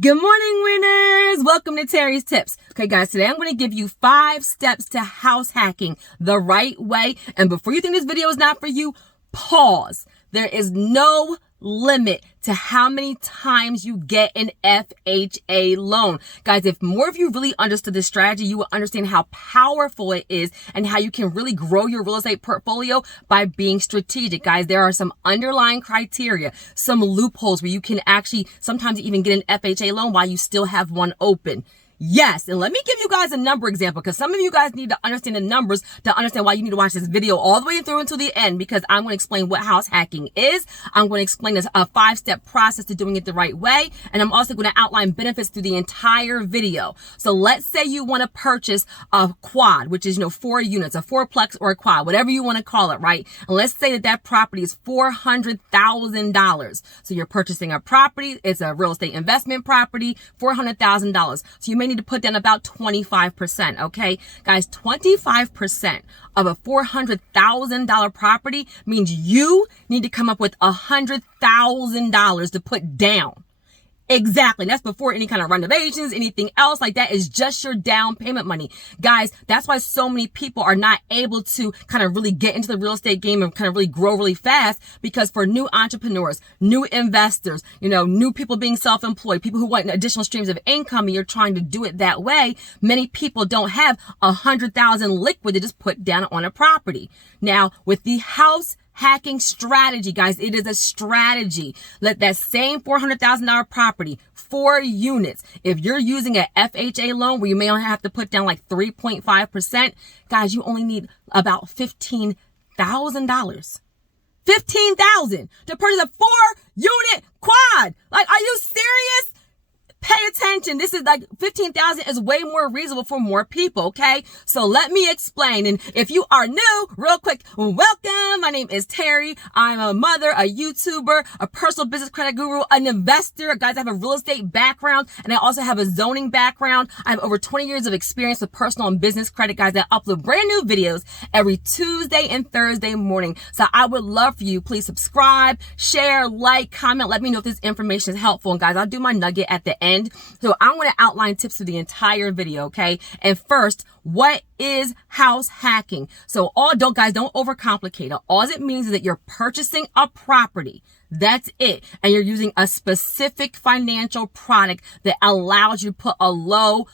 Good morning, winners! Welcome to Terri's Tips. Okay, guys, today I'm going to give you 5 steps to house hacking the right way. And before you think this video is not for you, pause. There is no limit to how many times you get an FHA loan. Guys, if more of you really understood this strategy, you will understand how powerful it is and how you can really grow your real estate portfolio by being strategic. Guys, there are some underlying criteria, some loopholes where you can actually sometimes even get an FHA loan while you still have one open. Yes, and let me give you guys a number example because some of you guys need to understand the numbers to understand why you need to watch this video all the way through until the end, because I'm going to explain what house hacking is. I'm going to explain a 5-step process to doing it the right way, and I'm also going to outline benefits through the entire video. So let's say you want to purchase a quad, which is 4 units, a fourplex or a quad, whatever you want to call it, right? And let's say that property is $400,000. So you're purchasing a property, it's a real estate investment property, $400,000. So you may need to put down about 25%, okay? Guys, 25% of a $400,000 property means you need to come up with $100,000 to put down. Exactly. That's before any kind of renovations, anything else like that. Is just your down payment money. Guys, that's why so many people are not able to kind of really get into the real estate game and kind of really grow really fast, because for new entrepreneurs, new investors, new people being self-employed, people who want additional streams of income, and you're trying to do it that way, many people don't have $100,000 liquid to just put down on a property. Now, with the house hacking strategy, guys, it is a strategy. Let that same $400,000 property, 4 units, if you're using an FHA loan where you may only have to put down like 3.5%, guys, you only need about $15,000. $15,000 to purchase a 4-unit quad. Like, are you serious? Pay attention. This is like $15,000 is way more reasonable for more people. Okay. So let me explain. And if you are new, real quick, welcome. My name is Terri. I'm a mother, a YouTuber, a personal business credit guru, an investor. Guys, I have a real estate background and I also have a zoning background. I have over 20 years of experience with personal and business credit. Guys, I upload brand new videos every Tuesday and Thursday morning. So I would love for you, please subscribe, share, like, comment. Let me know if this information is helpful. And guys, I'll do my nugget at the end. So I'm going to outline tips for the entire video, okay? And first, what is house hacking? So don't overcomplicate it. All it means is that you're purchasing a property. That's it. And you're using a specific financial product that allows you to put a low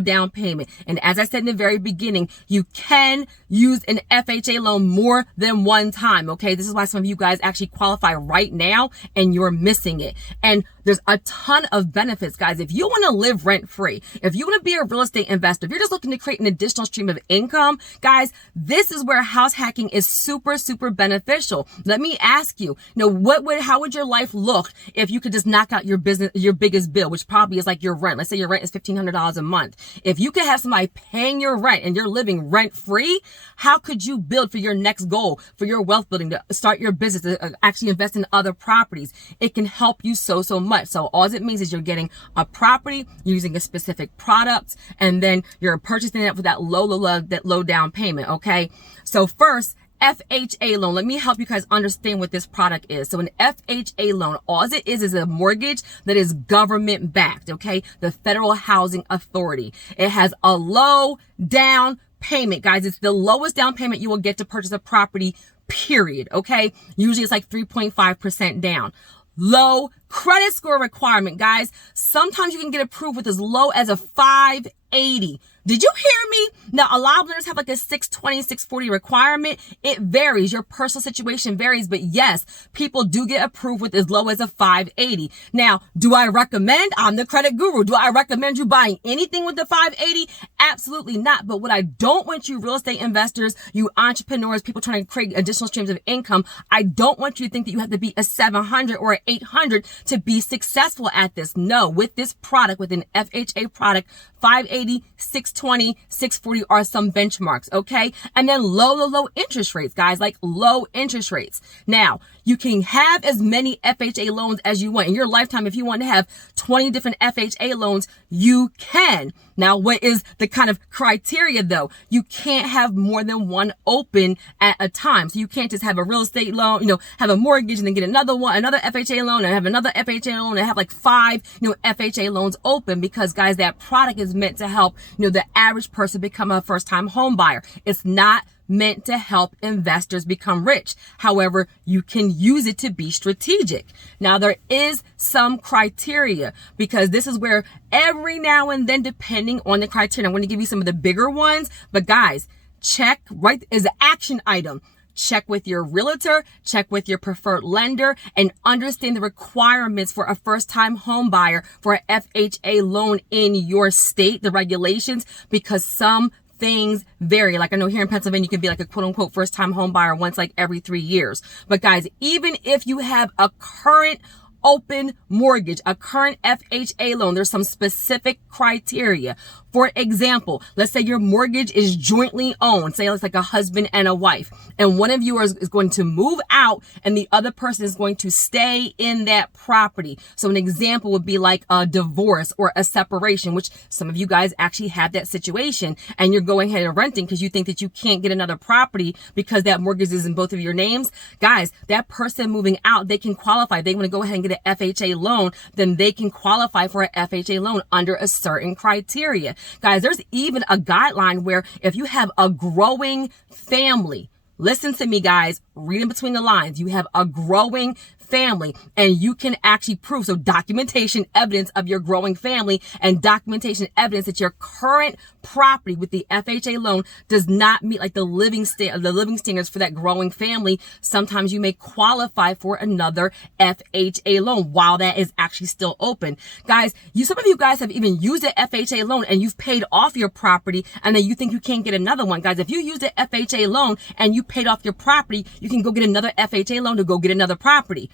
down payment. And as I said in the very beginning, you can use an FHA loan more than one time. Okay. This is why some of you guys actually qualify right now and you're missing it. And there's a ton of benefits, guys. If you want to live rent free, if you want to be a real estate investor, if you're just looking to create an additional stream of income, guys, this is where house hacking is super beneficial. Let me ask you, how would your life look if you could just knock out your biggest bill, which probably is like your rent? Let's say your rent is $1,500 a month. If you could have somebody paying your rent and you're living rent free, how could you build for your next goal, for your wealth building, to start your business, to actually invest in other properties? It can help you so much. So all it means is you're getting a property using a specific product, and then you're purchasing it with that low down payment. Okay. So first, FHA loan. Let me help you guys understand what this product is. So an FHA loan, all it is a mortgage that is government backed. Okay. The Federal Housing Authority. It has a low down payment, guys. It's the lowest down payment you will get to purchase a property, period. Okay. Usually it's like 3.5% down. Low credit score requirement, guys. Sometimes you can get approved with as low as a 580. Did you hear me? Now, a lot of lenders have like a 620, 640 requirement. It varies. Your personal situation varies. But yes, people do get approved with as low as a 580. Now, do I recommend? I'm the credit guru. Do I recommend you buying anything with the 580? Absolutely not. But what I don't want you real estate investors, you entrepreneurs, people trying to create additional streams of income, I don't want you to think that you have to be a 700 or an 800 to be successful at this. No, with this product, with an FHA product, 580, 620, 640 are some benchmarks, okay? And then low interest rates, guys, like low interest rates. Now, you can have as many FHA loans as you want in your lifetime. If you want to have 20 different FHA loans, you can. Now, what is the kind of criteria though? You can't have more than one open at a time. So you can't just have a real estate loan, have a mortgage and then get another one, another FHA loan and have another an FHA loan and have like 5, FHA loans open, because guys, that product is meant to help, the average person become a first-time home buyer. It's not meant to help investors become rich. However, you can use it to be strategic. Now, there is some criteria, because this is where every now and then, depending on the criteria, I'm going to give you some of the bigger ones, but guys, check right as an action item. Check with your realtor, check with your preferred lender, and understand the requirements for a first-time home buyer for an FHA loan in your state, the regulations, because some things vary. Like I know here in Pennsylvania, you can be like a quote unquote first-time home buyer once like every 3 years. But guys, even if you have a current open mortgage, a current FHA loan, there's some specific criteria. For example, let's say your mortgage is jointly owned. Say it's like a husband and a wife, and one of you is going to move out and the other person is going to stay in that property. So an example would be like a divorce or a separation, which some of you guys actually have that situation, and you're going ahead and renting because you think that you can't get another property because that mortgage is in both of your names. Guys, that person moving out, they can qualify. They want to go ahead and get an FHA loan, then they can qualify for an FHA loan under a certain criteria. Guys, there's even a guideline where if you have a growing family, listen to me guys, read in between the lines, you have a growing family and you can actually prove, so documentation evidence of your growing family and documentation evidence that your current property with the FHA loan does not meet like the living standards for that growing family, sometimes you may qualify for another FHA loan while that is actually still open. Guys, some of you guys have even used an FHA loan and you've paid off your property and then you think you can't get another one. Guys, if you used an FHA loan and you paid off your property, you can go get another FHA loan to go get another property.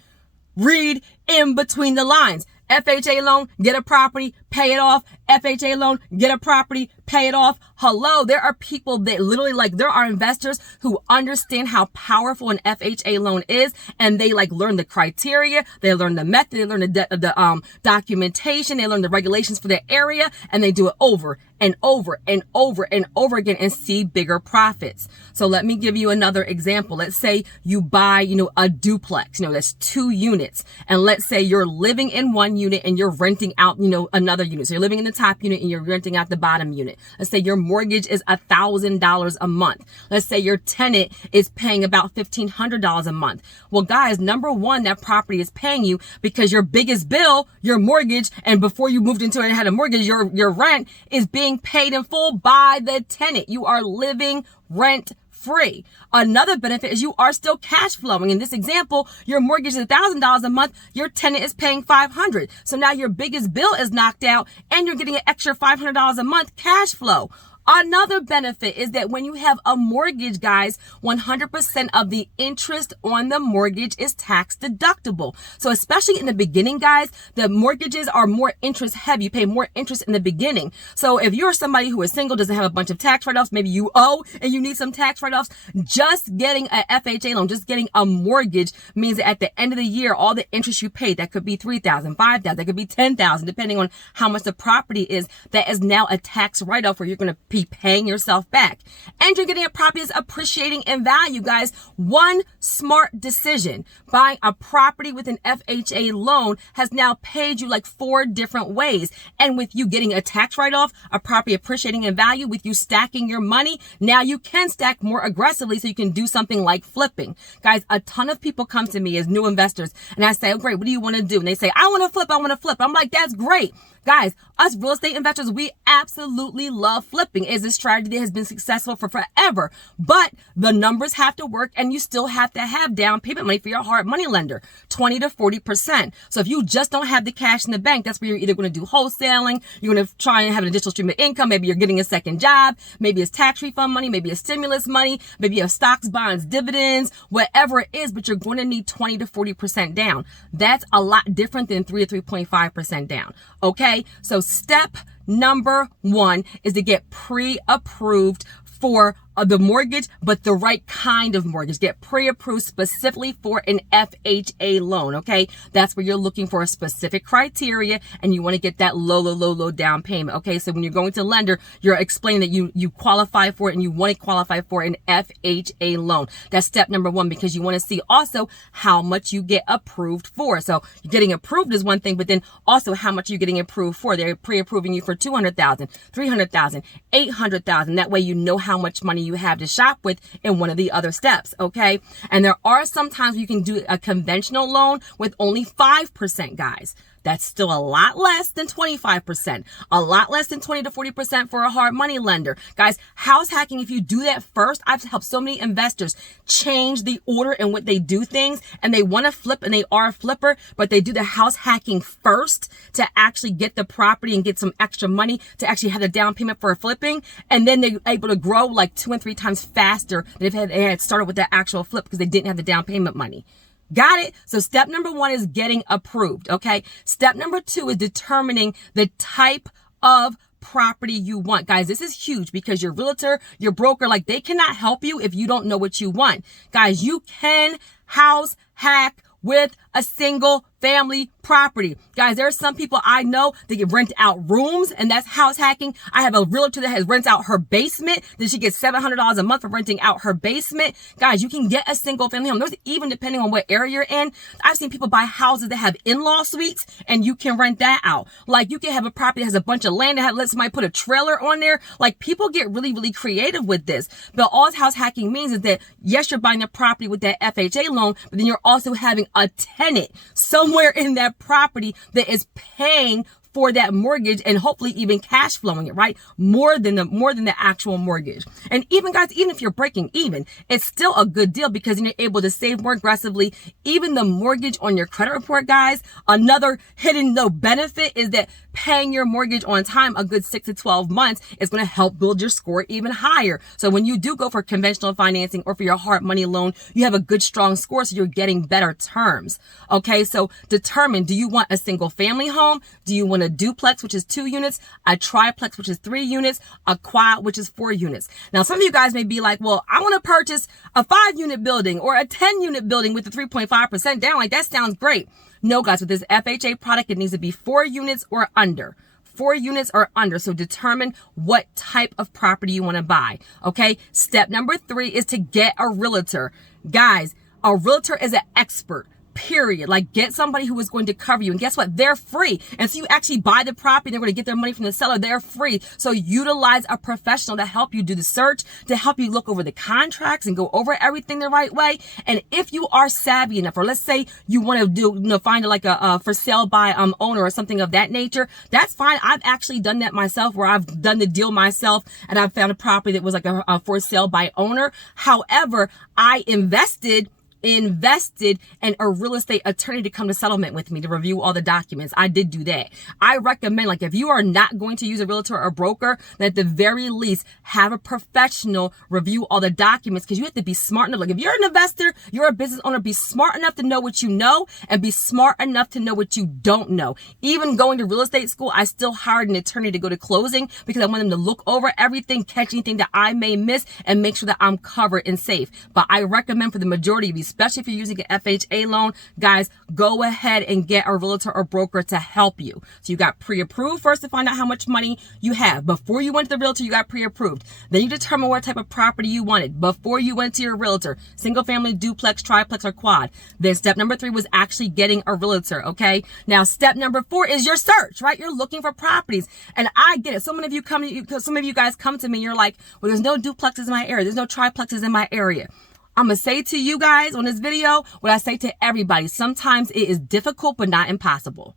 Read in between the lines. FHA loan, get a property, pay it off. FHA loan, get a property, pay it off. Hello, there are people that literally there are investors who understand how powerful an FHA loan is, and they learn the criteria, they learn the method, they learn the documentation, they learn the regulations for their area, and they do it over and over and over and over again and see bigger profits. So let me give you another example. Let's say you buy, a duplex, that's 2 units, and let's say you're living in one unit and you're renting out, another unit. So you're living in the top unit and you're renting out the bottom unit. Let's say your mortgage is $1,000 a month. Let's say your tenant is paying about $1,500 a month. Well, guys, number one, that property is paying you because your biggest bill, your mortgage, and before you moved into it and had a mortgage, your rent is being paid in full by the tenant. You are living rent free. Another benefit is you are still cash flowing. In this example, your mortgage is $1,000 a month. Your tenant is paying $500. So now your biggest bill is knocked out and you're getting an extra $500 a month cash flow. Another benefit is that when you have a mortgage, guys, 100% of the interest on the mortgage is tax deductible. So especially in the beginning, guys, the mortgages are more interest heavy. You pay more interest in the beginning. So if you're somebody who is single, doesn't have a bunch of tax write-offs, maybe you owe and you need some tax write-offs, just getting a FHA loan, just getting a mortgage means that at the end of the year, all the interest you pay, that could be $3,000, $5,000, that could be $10,000, depending on how much the property is, that is now a tax write-off where you're going to be paying yourself back. And you're getting a property that's appreciating in value, guys. One smart decision, buying a property with an FHA loan, has now paid you 4 different ways. And with you getting a tax write-off, a property appreciating in value, with you stacking your money, now you can stack more aggressively so you can do something like flipping. Guys, a ton of people come to me as new investors and I say, oh, great, what do you want to do? And they say, I want to flip, I want to flip. I'm like, that's great. Guys, us real estate investors, we absolutely love flipping. It's a strategy that has been successful for forever, but the numbers have to work and you still have to have down payment money for your hard money lender, 20 to 40%. So if you just don't have the cash in the bank, that's where you're either going to do wholesaling, you're going to try and have an additional stream of income. Maybe you're getting a second job. Maybe it's tax refund money. Maybe it's stimulus money. Maybe you have stocks, bonds, dividends, whatever it is, but you're going to need 20 to 40% down. That's a lot different than 3 to 3.5% down. Okay. So step number 1 is to get pre-approved for the mortgage, but the right kind of mortgage. Get pre-approved specifically for an FHA loan, okay? That's where you're looking for a specific criteria, and you want to get that low down payment, okay? So when you're going to lender, you're explaining that you qualify for it and you want to qualify for an FHA loan. That's step number one, because you want to see also how much you get approved for. So getting approved is one thing, but then also how much you're getting approved for. They're pre-approving you for $200,000, $300,000, $800,000. That way you know how much money you have to shop with in one of the other steps, okay? And there are some times you can do a conventional loan with only 5%, guys. That's still a lot less than 25%, a lot less than 20 to 40% for a hard money lender. Guys, house hacking, if you do that first, I've helped so many investors change the order in what they do things, and they want to flip and they are a flipper, but they do the house hacking first to actually get the property and get some extra money to actually have the down payment for flipping. And then they're able to grow like 2 and 3 times faster than if they had started with the actual flip because they didn't have the down payment money. Got it? So step number 1 is getting approved, okay? Step number 2 is determining the type of property you want. Guys, this is huge because your realtor, your broker, like they cannot help you if you don't know what you want. Guys, you can house hack with a single family property. Guys, there are some people I know that can rent out rooms, and that's house hacking. I have a realtor that has rents out her basement. Then she gets $700 a month for renting out her basement. Guys, you can get a single family home. There's even depending on what area you're in. I've seen people buy houses that have in-law suites, and you can rent that out. Like you can have a property that has a bunch of land that let somebody put a trailer on there. Like people get really creative with this. But all house hacking means is that yes, you're buying a property with that FHA loan, but then you're also having a tenant somewhere in that property that is paying for that mortgage and hopefully even cash flowing it, right? More than the actual mortgage. And even guys, even if you're breaking even, it's still a good deal because then you're able to save more aggressively. Even the mortgage on your credit report, guys, another hidden no benefit is that paying your mortgage on time a good 6 to 12 months is going to help build your score even higher. So when you do go for conventional financing or for your hard money loan, you have a good strong score, so you're getting better terms. Okay, so determine, do you want a single family home? Do you want a duplex, which is 2 units, a triplex, which is 3 units, a quad, which is 4 units? Now, some of you guys may be like, well, I want to purchase a 5-unit building or a 10-unit building with the 3.5% down. Like, that sounds great. No, guys, with this FHA product, it needs to be 4 units or under. 4 units or under. So determine what type of property you want to buy. Okay. Step number 3 is to get a realtor. Guys, a realtor is an expert. Period. Like, get somebody who is going to cover you. And guess what? They're free. And so you actually buy the property, they're going to get their money from the seller. They're free. So utilize a professional to help you do the search, to help you look over the contracts and go over everything the right way. And if you are savvy enough, or let's say you want to find like a for sale by owner or something of that nature, that's fine. I've actually done that myself, where I've done the deal myself and I've found a property that was like a for sale by owner. However, I invested in a real estate attorney to come to settlement with me to review all the documents. I did do that. I recommend, like, if you are not going to use a realtor or broker, then at the very least have a professional review all the documents, because you have to be smart enough. Like, if you're an investor, you're a business owner, be smart enough to know what you know and be smart enough to know what you don't know. Even going to real estate school, I still hired an attorney to go to closing because I want them to look over everything, catch anything that I may miss, and make sure that I'm covered and safe. But I recommend for the majority of you, especially if you're using an FHA loan, guys, go ahead and get a realtor or broker to help you. So you got pre-approved first to find out how much money you have. Before you went to the realtor, you got pre-approved. Then you determine what type of property you wanted before you went to your realtor: single family, duplex, triplex, or quad. Then step number 3 was actually getting a realtor. Okay. Now step number 4 is your search, right? You're looking for properties. And I get it. Some of you guys come to me, you're like, well, there's no duplexes in my area. There's no triplexes in my area. I'm going to say to you guys on this video what I say to everybody. Sometimes it is difficult, but not impossible.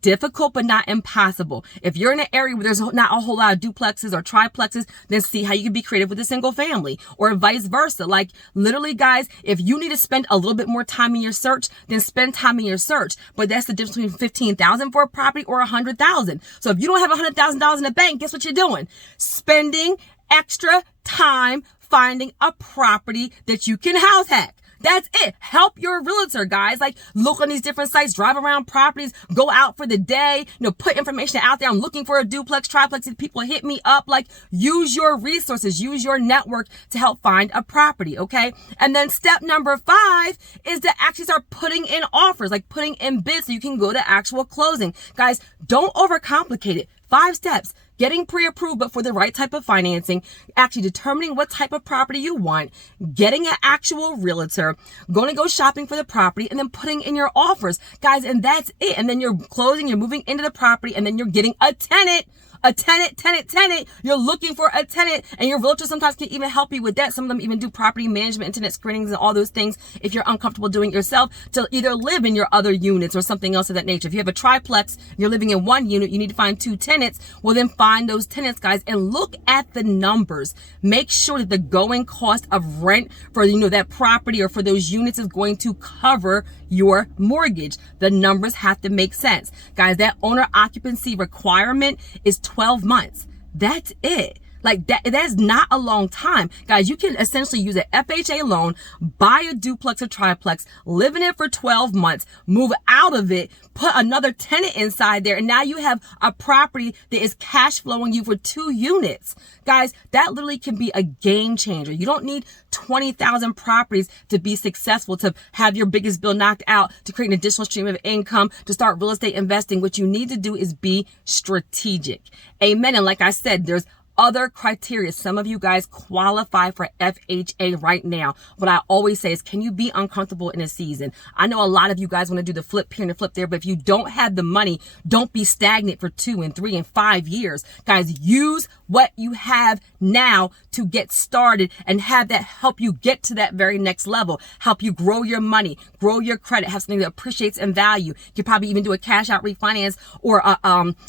Difficult, but not impossible. If you're in an area where there's not a whole lot of duplexes or triplexes, then see how you can be creative with a single family, or vice versa. Like, literally, guys, if you need to spend a little bit more time in your search, then spend time in your search. But that's the difference between $15,000 for a property or $100,000. So if you don't have $100,000 in the bank, guess what you're doing? Spending extra time finding a property that you can house hack. That's it. Help your realtor, guys. Like, look on these different sites, drive around properties, go out for the day, put information out there. I'm looking for a duplex, triplex, and people hit me up. Like, use your resources, use your network to help find a property, okay? And then step number 5 is to actually start putting in offers, like putting in bids so you can go to actual closing. Guys, don't overcomplicate it. 5 steps. Getting pre-approved, but for the right type of financing, actually determining what type of property you want, getting an actual realtor, going to go shopping for the property, and then putting in your offers, guys, and that's it. And then you're closing, you're moving into the property, and then you're getting a tenant. You're looking for a tenant, and your realtor sometimes can even help you with that. Some of them even do property management, internet screenings, and all those things if you're uncomfortable doing it yourself, to either live in your other units or something else of that nature. If you have a triplex, you're living in one unit, you need to find 2 tenants. Well, then find those tenants, guys, and look at the numbers. Make sure that the going cost of rent for that property or for those units is going to cover your mortgage. The numbers have to make sense. Guys, that owner occupancy requirement is 12 months. That's it. Like that's not a long time. Guys, you can essentially use an FHA loan, buy a duplex or triplex, live in it for 12 months, move out of it, put another tenant inside there, and now you have a property that is cash flowing you for 2 units. Guys, that literally can be a game changer. You don't need 20,000 properties to be successful, to have your biggest bill knocked out, to create an additional stream of income, to start real estate investing. What you need to do is be strategic. Amen. And like I said, there's other criteria. Some of you guys qualify for FHA right now. What I always say is, can you be uncomfortable in a season? I know a lot of you guys want to do the flip here and the flip there, but if you don't have the money, don't be stagnant for 2 and 3 and 5 years. Guys, use what you have now to get started and have that help you get to that very next level, help you grow your money, grow your credit, have something that appreciates in value. You could probably even do a cash out refinance or a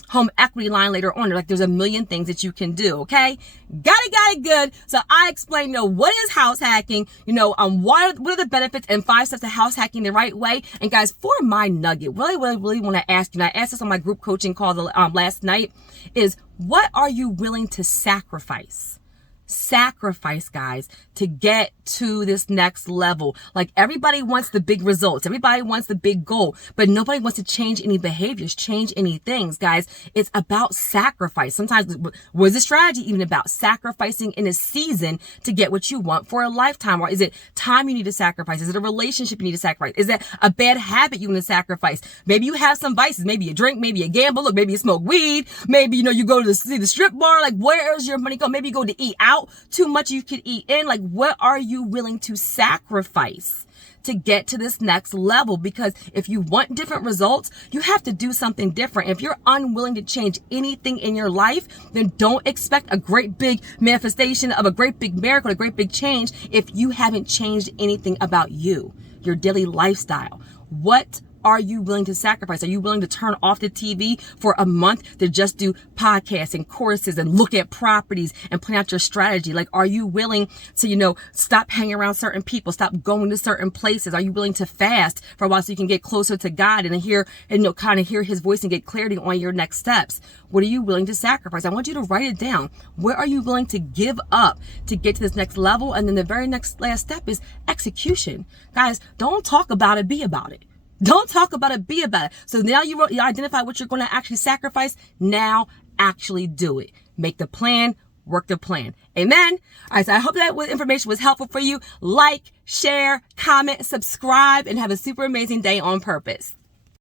home equity line later on. Like, there's a million things that you can do. Okay, got it good. So I explained, what is house hacking, what are the benefits, and 5 steps to house hacking the right way. And guys, for my nugget, really want to ask you, and I asked this on my group coaching call last night, is what are you willing to sacrifice? Sacrifice, guys, to get to this next level. Like, everybody wants the big results. Everybody wants the big goal, but nobody wants to change any behaviors, change any things, guys. It's about sacrifice. Sometimes, what is the strategy even about? Sacrificing in a season to get what you want for a lifetime. Or is it time you need to sacrifice? Is it a relationship you need to sacrifice? Is it a bad habit you need to sacrifice? Maybe you have some vices. Maybe you drink, maybe you gamble, look, maybe you smoke weed, maybe, you go to see the strip bar. Like, where is your money go? Maybe you go to eat out too much you could eat in. Like, what are you willing to sacrifice to get to this next level? Because if you want different results, you have to do something different. If you're unwilling to change anything in your life, then don't expect a great big manifestation of a great big miracle, a great big change, if you haven't changed anything about you, your daily lifestyle. What are you willing to sacrifice? Are you willing to turn off the TV for a month to just do podcasts and courses and look at properties and plan out your strategy? Like, are you willing to, stop hanging around certain people, stop going to certain places? Are you willing to fast for a while so you can get closer to God and hear, kind of hear his voice and get clarity on your next steps? What are you willing to sacrifice? I want you to write it down. What are you willing to give up to get to this next level? And then the very last step is execution. Guys, don't talk about it, be about it. Don't talk about it, be about it. So now you identify what you're going to actually sacrifice. Now actually do it. Make the plan, work the plan. Amen. All right, so I hope that information was helpful for you. Like, share, comment, subscribe, and have a super amazing day on purpose.